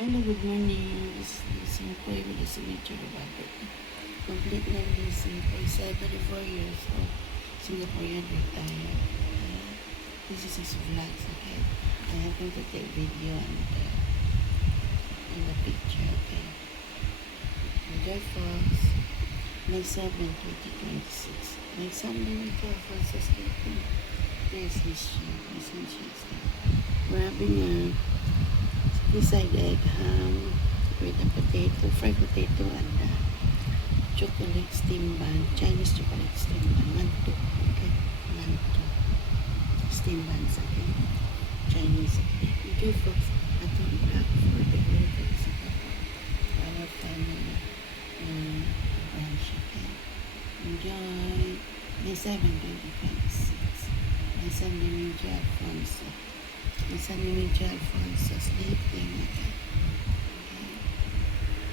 Hello, good morning. This is Singapore with the signature Robert. Complete na leasing for 74 years old. Singaporean retired. This is his vlogs, okay? I am going to take video and the picture, okay? Enjoy Falls, May 7, 2026. May Sunday with Joy Falls is sleeping. There's his sheep. We're having a side egg ham with a potato, fried potato, and chocolate steam bun, Chinese chocolate steam bun, manto, okay, manto, steam buns, okay, Chinese, okay. Enjoy folks, atong black for the relatives, our family, brunch, okay. Enjoy. May 7, 2026. My son, Alfonso. My son, Alfonso, sleeping, okay.